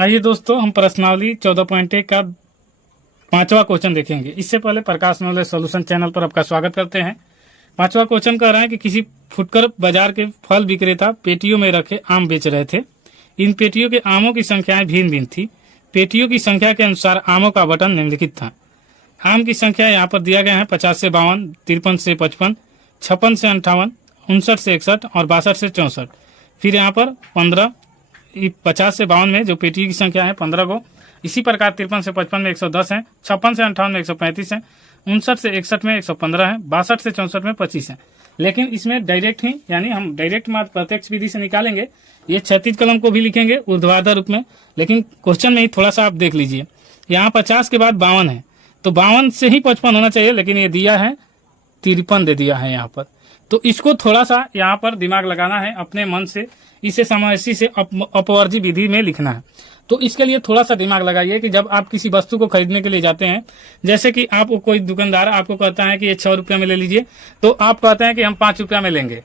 आइए दोस्तों, हम प्रश्नावली 14.1 का 5वां क्वेश्चन देखेंगे। इससे पहले प्रकाश नॉलेज सॉल्यूशन चैनल पर आपका स्वागत करते हैं। 5वां क्वेश्चन कह रहा है कि किसी फुटकर बाजार के फल विक्रेता पेटियों में रखे आम बेच रहे थे। इन पेटियों के आमों की संख्याएं भिन्न भिन्न थी। पेटियों की संख्या के अनुसार आमों का बटन निम्नलिखित था। आम की संख्या यहाँ पर दिया गया है 50 से 52, 53 से 55, 56 से 58, 59 से 61 और 62 से 64। फिर यहाँ पर 15, 50 से 52 में जो पेटी की संख्या है 15 को, इसी प्रकार 53 से 55 में 110 है, 56 से 58 में 135 है, 59 से 61 में 115 है, 62 से 64 में 25 है। लेकिन इसमें डायरेक्ट ही यानी हम डायरेक्ट मात्र प्रत्यक्ष विधि से निकालेंगे। ये क्षैतिज कलम को भी लिखेंगे ऊर्ध्वाधर रूप में, लेकिन क्वेश्चन में ही थोड़ा सा आप देख लीजिए। यहाँ 50 के बाद 52 है तो 52 से ही 55 होना चाहिए, लेकिन ये दिया है 53 दे दिया है यहाँ पर। तो इसको थोड़ा सा यहाँ पर दिमाग लगाना है अपने मन से, इसे समावेशी से अपवर्जी विधि में लिखना है। तो इसके लिए थोड़ा सा दिमाग लगाइए कि जब आप किसी वस्तु को खरीदने के लिए जाते हैं, जैसे कि आपको कोई दुकानदार आपको कहता है कि ये 6 रुपया में ले लीजिए, तो आप कहते हैं कि हम 5 रुपया में लेंगे,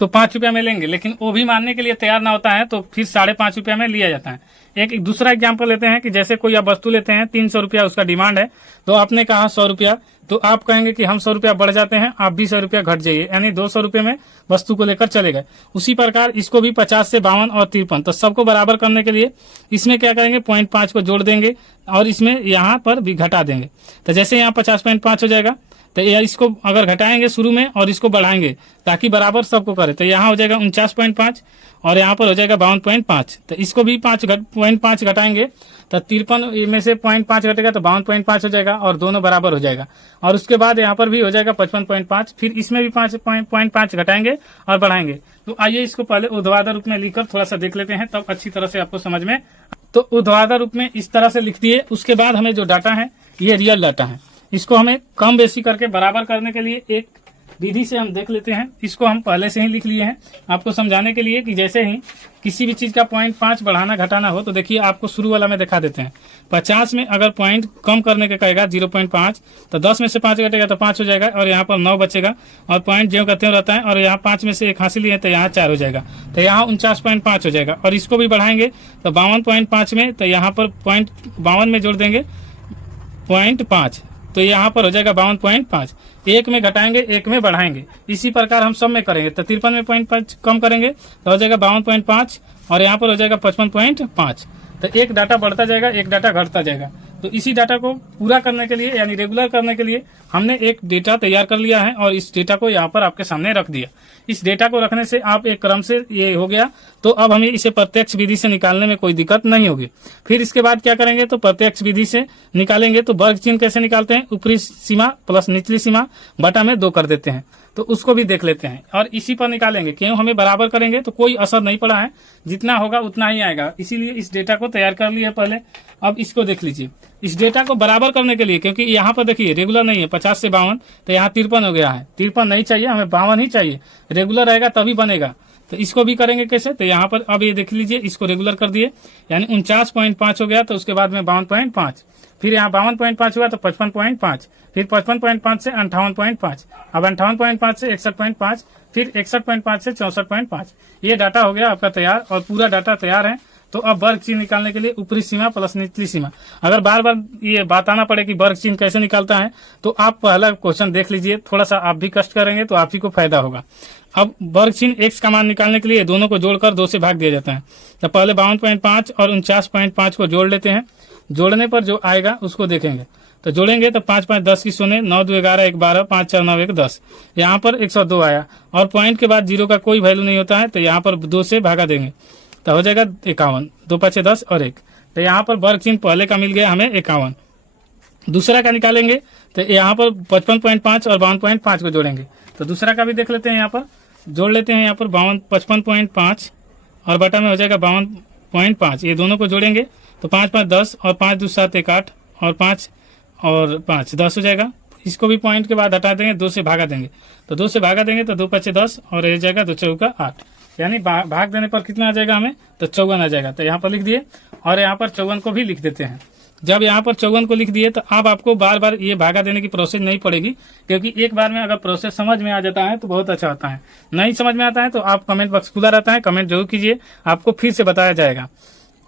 तो 5 रुपया में लेंगे, लेकिन वो भी मानने के लिए तैयार ना होता है, तो फिर 5.5 रुपया में लिया जाता है। एक दूसरा एग्जाम्पल लेते हैं कि जैसे कोई आप वस्तु लेते हैं, 300 रुपया उसका डिमांड है, तो आपने कहा 100 रुपया, तो आप कहेंगे कि हम 100 रुपया बढ़ जाते हैं, आप भी 100 रुपया घट जाइए, यानी 200 रुपये में वस्तु को लेकर चले गए। उसी प्रकार इसको भी 50 से 52 और 53, तो सबको बराबर करने के लिए इसमें क्या करेंगे, 0.5 को जोड़ देंगे और इसमें यहाँ पर भी घटा देंगे। तो जैसे यहाँ 50.5 हो जाएगा, तो इसको अगर घटाएंगे शुरू में और इसको बढ़ाएंगे ताकि बराबर सबको करे, तो यहाँ हो जाएगा 49.5 और यहाँ पर हो जाएगा 52.5। तो इसको भी 0.5 घटाएंगे तो 53 में से 0.5 घटेगा तो 52.5 हो जाएगा और दोनों बराबर हो जाएगा। और उसके बाद यहाँ पर भी हो जाएगा 55.5, फिर इसमें भी 5.5 घटाएंगे और बढ़ाएंगे। तो आइए इसको पहले ऊर्ध्वाधर रूप में लिखकर थोड़ा सा देख लेते हैं, तब अच्छी तरह से आपको समझ में। तो ऊर्ध्वाधर रूप में इस तरह से लिख दिए। उसके बाद हमें जो डाटा है ये रियल डाटा है, इसको हमें कम बेसी करके बराबर करने के लिए एक विधि से हम देख लेते हैं। इसको हम पहले से ही लिख लिए हैं आपको समझाने के लिए कि जैसे ही किसी भी चीज का 0.5 बढ़ाना घटाना हो, तो देखिए आपको शुरू वाला में दिखा देते हैं। 50 में अगर पॉइंट कम करने का कहेगा 0.5, तो 10 में से 5 घटेगा तो 5 हो जाएगा और यहाँ पर 9 बचेगा और पॉइंट ज्यों का त्यों रहता है, और यहाँ 5 में से 1 हासिल है तो यहाँ 4 हो जाएगा, तो यहाँ 49.5 हो जाएगा। और इसको भी बढ़ाएंगे तो 52.5 में, तो यहाँ पर 52 में जोड़ देंगे 0.5, तो यहाँ पर हो जाएगा 52.5। एक में घटाएंगे, एक में बढ़ाएंगे, इसी प्रकार हम सब में करेंगे। तो 53 में 0.5 कम करेंगे तो हो जाएगा 52.5 और यहाँ पर हो जाएगा 55.5। तो एक डाटा बढ़ता जाएगा, एक डाटा घटता जाएगा। तो इसी डाटा को पूरा करने के लिए यानी रेगुलर करने के लिए हमने एक डेटा तैयार कर लिया है और इस डेटा को यहाँ पर आपके सामने रख दिया। इस डेटा को रखने से आप एक क्रम से ये हो गया, तो अब हमें इसे प्रत्यक्ष विधि से निकालने में कोई दिक्कत नहीं होगी। फिर इसके बाद क्या करेंगे, तो प्रत्यक्ष विधि से निकालेंगे तो वर्ग चिन्ह कैसे निकालते हैं, ऊपरी सीमा प्लस निचली सीमा बटा में 2 कर देते हैं, तो उसको भी देख लेते हैं और इसी पर निकालेंगे। क्यों हमें बराबर करेंगे तो कोई असर नहीं पड़ा है, जितना होगा उतना ही आएगा, इसीलिए इस डेटा को तैयार कर लिया पहले। अब इसको देख लीजिए, इस डेटा को बराबर करने के लिए, क्योंकि यहाँ पर देखिए रेगुलर नहीं है 50 से 52, तो यहाँ 53 हो गया है। 53 नहीं चाहिए हमें, 52 ही चाहिए, रेगुलर रहेगा तभी बनेगा। तो इसको भी करेंगे कैसे, तो यहाँ पर अब ये देख लीजिए, इसको रेगुलर कर दिए यानी 49.5 हो गया, तो उसके बाद में 52.5, फिर यहाँ 52.5 हुआ तो 55.5, फिर 55.5 से 58.5, अब 58.5 से 61.5, फिर 61.5 से 64.5। ये डाटा हो गया आपका तैयार और पूरा डाटा तैयार है। तो अब वर्ग चिन्ह निकालने के लिए ऊपरी सीमा प्लस निचली सीमा, अगर बार बार ये बात आना पड़े कि वर्ग चिन्ह कैसे निकालता है, तो आप पहला क्वेश्चन देख लीजिए, थोड़ा सा आप भी कष्ट करेंगे तो आप ही को फायदा होगा। अब वर्ग चिन्ह x का मान निकालने के लिए दोनों को जोड़कर 2 से भाग दिया जाता है। तो पहले 52.5 और 49.5 को जोड़ लेते हैं, जोड़ने पर जो आएगा उसको देखेंगे। तो जोड़ेंगे तो 5 5 10 की 9, 9 2 11 1 12, 5 4 9 1 10, यहाँ पर 102 आया और पॉइंट के बाद 0 का कोई वैल्यू नहीं होता है, तो यहाँ पर 2 से भागा देंगे तो हो जाएगा 51, 2 5 10 और 1। तो यहाँ पर वर्ग चिन्ह पहले का मिल गया हमें 51। दूसरा का निकालेंगे तो यहाँ पर 55.5 और 52.5 को जोड़ेंगे, तो दूसरा का भी देख लेते हैं। यहाँ पर जोड़ लेते हैं, यहाँ पर 55.5 और बटा में हो जाएगा 52.5, ये दोनों को जोड़ेंगे तो 5 5 10 और 5 2 7 1 8 और 5 और 5 10 हो जाएगा। इसको भी पॉइंट के बाद हटा देंगे, 2 से भागा देंगे, तो 2 से भागा देंगे तो 2 5 10 और ये जाएगा 2 4 8, यानी भाग देने पर कितना आ जाएगा हमें, तो 54 आ जाएगा। तो यहाँ पर लिख दिए और यहाँ पर 54 को भी लिख देते हैं। जब यहाँ पर 54 को लिख दिए तो अब आपको बार बार ये भागा देने की प्रोसेस नहीं पड़ेगी, क्योंकि एक बार में अगर प्रोसेस समझ में आ जाता है तो बहुत अच्छा होता है। नहीं समझ में आता है तो आप कमेंट बॉक्स खुला रहता है, कमेंट जरूर कीजिए, आपको फिर से बताया जाएगा।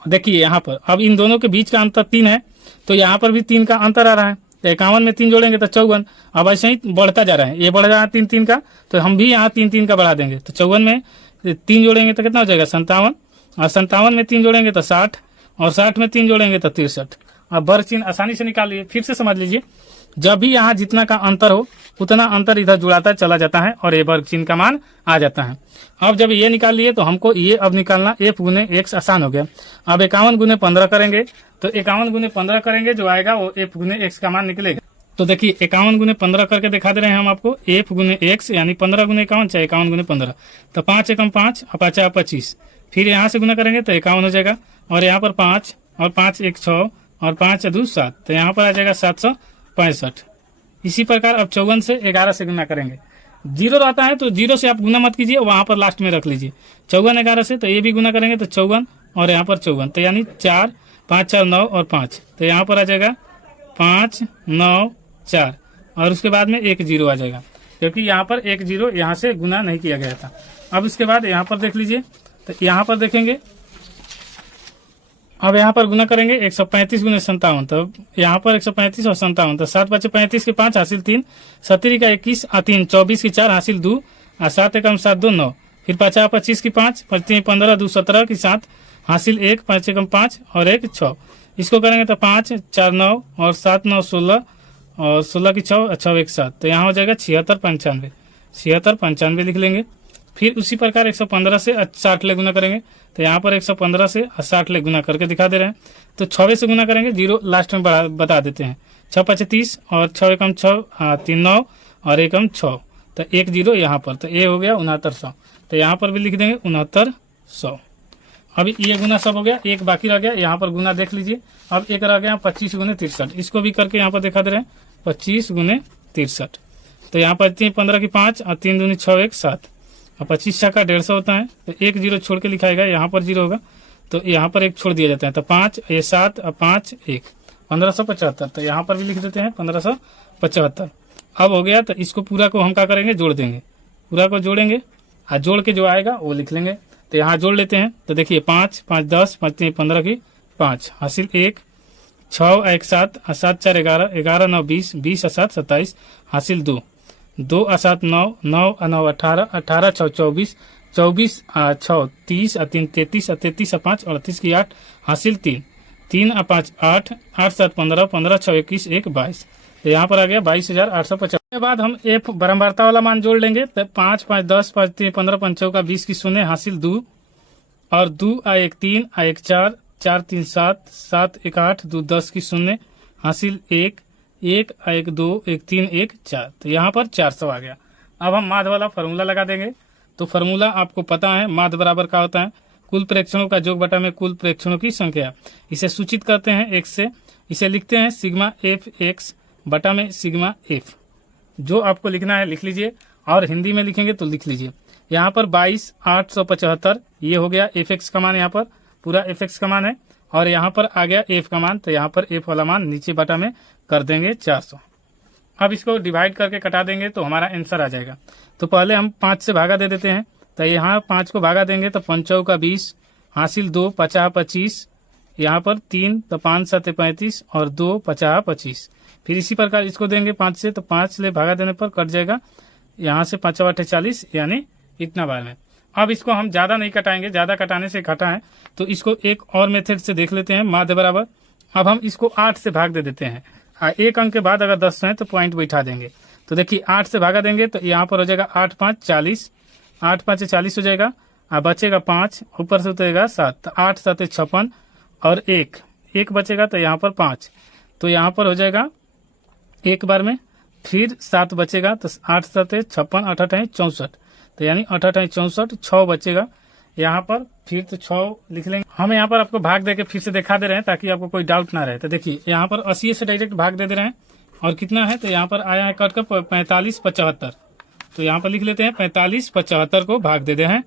देखिए यहाँ पर अब इन दोनों के बीच का अंतर 3 है, तो यहाँ पर भी 3 का अंतर आ रहा है। तो 51 में 3 जोड़ेंगे तो 54। अब ऐसे ही बढ़ता जा रहा है, ये बढ़ रहा है 3 3 का, तो हम भी यहाँ 3 3 का बढ़ा देंगे। तो 54 में 3 जोड़ेंगे तो कितना हो जाएगा 57, और 57 में 3 जोड़ेंगे तो 60, और 60 में 3 जोड़ेंगे तो 63। अब वर्ग चिन्ह आसानी से निकाल लीजिए। फिर से समझ लीजिए, जब भी यहाँ जितना का अंतर हो उतना अंतर इधर जुड़ाता चला जाता है और ये वर्ग चिन्ह का मान आ जाता है। अब जब ये निकाल लिए तो हमको ये अब निकालना f गुने x आसान हो गया। अब 51 गुने 15 करेंगे तो 51 गुने 15 करेंगे, जो आएगा वो f गुने x का मान निकलेगा। तो देखिए 51 गुने 15 करके दिखा दे रहे हैं हम आपको, f गुने x यानी 15 गुने 51 चाहे 51 गुने 15, तो 5 एकम 5 और 5 25। फिर यहाँ से गुना करेंगे तो 51 हो जाएगा, और यहाँ पर 5 और 5 1 6 और 5 2 7, तो यहाँ पर आ जाएगा 765। इसी प्रकार अब 54 से 11 से गुना करेंगे। 0 रहता है तो 0 से आप गुना मत कीजिए, वहां पर लास्ट में रख लीजिए। 54 11 से, तो ये भी गुना करेंगे तो 54 और यहाँ पर 54, तो यानी 4 5 4 9 और 5, तो यहाँ पर आ जाएगा 5 9 4, और उसके बाद में 1 0 आ जाएगा, क्योंकि यहाँ पर 1 0 यहाँ से गुना नहीं किया गया था। अब उसके बाद यहाँ पर देख लीजिए, तो यहाँ पर देखेंगे, अब यहाँ पर गुना करेंगे 135 गुने 57, तो यहाँ पर 135 और 57, तो 7 बचे 35 के 5 हासिल 3, 70 का 21 और 3 24 की 4 हासिल 2, और 7 एकम 7 2 9, फिर 50 25 की 5 5 15 2 17 की 7 हासिल 1, 5 एकम 5 और 1 6। इसको करेंगे तो 5 4 9 और 7 9 16 और 16 की 6 6 1 7, तो यहाँ हो जाएगा 76 95, 76 95 लिख लेंगे। फिर उसी प्रकार 115 से 60 ले गुना करेंगे, तो यहाँ पर 115 से 60 ले गुना करके दिखा दे रहे हैं। तो 6 से गुना करेंगे, 0 लास्ट में बता देते हैं, 6 5 30 और 6 एकम 6 3 9 और एकम 6, तो 1 0 यहाँ पर, तो ये हो गया 6900, तो यहाँ पर भी लिख देंगे 6900। अभी ये गुना सब हो गया, एक बाकी रह गया, यहाँ पर गुना देख लीजिए। अब एक रह गया 25 गुने 63, इसको भी करके यहाँ पर दिखा दे रहे हैं 25 गुने 63, तो यहाँ पर 3 15 की 5 और 3 दूनी 6 1 7, और 25 का 150 होता है, तो 1 0 छोड़ के लिखाएगा, यहाँ पर 0 होगा तो यहाँ पर 1 छोड़ दिया जाता है, तो 5 ये 7 और 5 1 1575, तो यहाँ पर भी लिख देते हैं 1575। अब हो गया, तो इसको पूरा को हम क्या करेंगे, जोड़ देंगे, पूरा को जोड़ेंगे और जोड़ के जो आएगा वो लिख लेंगे। तो यहाँ जोड़ लेते हैं, तो देखिए 5 5 10 5 3 15 की 5 हासिल 1 6 1 7 7 4 11 11 9 20 20 7 27 हासिल 2 2 7 9 9 9 18 18 6 24 24 6 30 3 33 33 5 38 की 8 हासिल 3 3 5 8 8 7 15 15 6 21 1 22, तो यहाँ पर आ गया 22,850। के बाद हम f बारंबारता वाला मान जोड़ लेंगे, तो 5 5 10 5 3 15 5 4 20 की 0 हासिल 2, और 2 1 3 1 4 4 3 7 7 1 8 2 10 की 0 हासिल 1 1 1 2 1 3 1 4, तो यहाँ पर 400 आ गया। अब हम माध्य वाला फॉर्मूला लगा देंगे। तो फॉर्मूला आपको पता है, माध्य बराबर क्या होता है, कुल प्रेक्षणों का योग बटा में कुल प्रेक्षणों की संख्या। इसे सूचित करते हैं x से, इसे लिखते हैं सिग्मा एफ एक्स बटा में सिग्मा एफ। जो आपको लिखना है लिख लीजिए, और हिंदी में लिखेंगे तो लिख लीजिए। यहाँ पर 22,875 ये हो गया एफ एक्स का मान, यहाँ पर पूरा एफ एक्स का मान है, और यहाँ पर आ गया एफ का मान, तो यहाँ पर एफ वाला मान नीचे बटा में कर देंगे 400। अब इसको डिवाइड करके कटा देंगे तो हमारा आंसर आ जाएगा। तो पहले हम 5 से भागा दे देते हैं, तो यहाँ 5 को भागा देंगे तो 5 का 20 हासिल 2 50 25, यहाँ पर 3 तो 5 7 35 और 2 50 25। फिर इसी प्रकार इसको देंगे 5 से, तो 5 ले भागा देने पर कट जाएगा, यहाँ से 5 8 40, यानी इतना बार में। अब इसको हम ज्यादा नहीं कटाएंगे, ज्यादा कटाने से घटा है, तो इसको एक और मेथड से देख लेते हैं, माध्य बराबर। अब हम इसको 8 से भाग दे देते हैं, एक अंक के बाद अगर 10 है तो पॉइंट बैठा देंगे। तो देखिए 8 से भागा देंगे तो यहाँ पर हो जाएगा 8 5 40, 8 5 40 हो जाएगा, और बचेगा 5, ऊपर से उतरेगा 7, तो 8 7 56 और 1 बचेगा, तो यहाँ पर 5, तो यहाँ पर हो जाएगा एक बार में। फिर 7 बचेगा, तो 8 7 56 8 8 64, तो यानी 8 8 64, 6 बचेगा यहाँ पर। फिर तो 6 लिख लेंगे। हम यहाँ पर आपको भाग देके फिर से दिखा दे रहे हैं ताकि आपको कोई डाउट ना रहे। तो देखिए यहाँ पर 80 से डायरेक्ट भाग दे रहे हैं, और कितना है, तो यहाँ पर आया है कट कर 45 75, तो यहाँ पर लिख लेते हैं 45 75 को भाग दे हैं।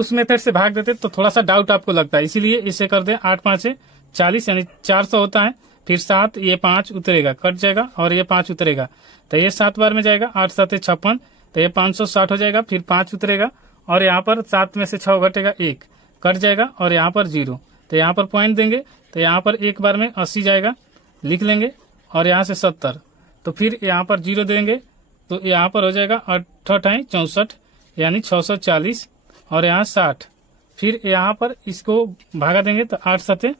उस मेथड से भाग देते तो थोड़ा सा डाउट आपको लगता है, इसीलिए इसे कर दें 8 5 40, यानी 400 होता है। फिर 7 ये 5 उतरेगा, कट जाएगा, और ये 5 उतरेगा, तो ये 7 बार में जाएगा, 8 7 56, तो ये 560 हो जाएगा। फिर 5 उतरेगा, और यहाँ पर 7 में से 6 घटेगा, 1 कट जाएगा, और यहाँ पर 0, तो तो यहाँ पर पॉइंट देंगे, तो यहाँ पर एक बार में 80 जाएगा, लिख लेंगे, और यहाँ से 70, तो फिर यहाँ पर 0 देंगे, तो यहाँ पर हो जाएगा 8×8 = 64 यानी 640, और यहाँ 60, फिर यहाँ पर इसको भागा देंगे तो 8×7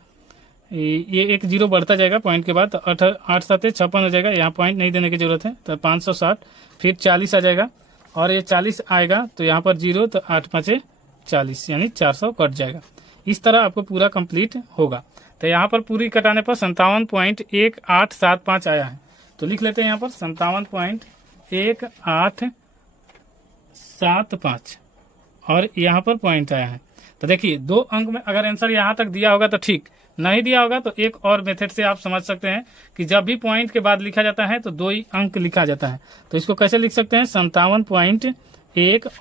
ये एक 0 बढ़ता जाएगा पॉइंट के बाद, तो 8×7 = 56 हो जाएगा, यहाँ पॉइंट नहीं देने की जरूरत है, तो 560, फिर 40 आ जाएगा, और ये 40 आएगा तो यहाँ पर 0, तो 8×5 = 40 यानी 400 कट जाएगा। इस तरह आपको पूरा कंप्लीट होगा। तो यहाँ पर पूरी कटाने पर 57.1875 आया है, तो लिख लेते हैं यहाँ पर 57.1875, और यहाँ पर पॉइंट आया है। तो देखिए 2 अंक में अगर आंसर यहाँ तक दिया होगा तो ठीक, नहीं दिया होगा तो एक और मेथड से आप समझ सकते हैं कि जब भी पॉइंट के बाद लिखा जाता है तो 2 ही अंक लिखा जाता है। तो इसको कैसे लिख सकते हैं, 57.1,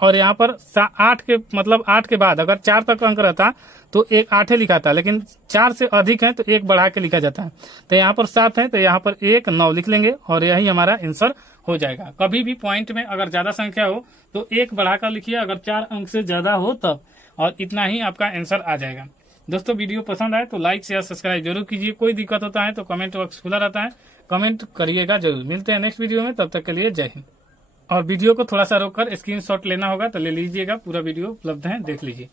और यहाँ पर 8 के मतलब 8 के बाद अगर 4 तक अंक रहता तो एक 8 लिखाता, लेकिन 4 से अधिक है तो एक बढ़ा के लिखा जाता है। तो यहाँ पर 7 है तो यहाँ पर 1 9 लिख लेंगे, और यही हमारा आंसर हो जाएगा। कभी भी पॉइंट में अगर ज्यादा संख्या हो तो 1 बढ़ाकर लिखिए, अगर 4 अंक से ज्यादा हो तब, और इतना ही आपका आंसर आ जाएगा। दोस्तों वीडियो पसंद आए तो लाइक शेयर सब्सक्राइब जरूर कीजिए। कोई दिक्कत होता है तो कमेंट बॉक्स खुला रहता है, कमेंट करिएगा जरूर। मिलते हैं नेक्स्ट वीडियो में, तब तक के लिए जय हिंद। और वीडियो को थोड़ा सा रोककर स्क्रीनशॉट लेना होगा तो ले लीजिएगा, पूरा वीडियो उपलब्ध है, देख लीजिए।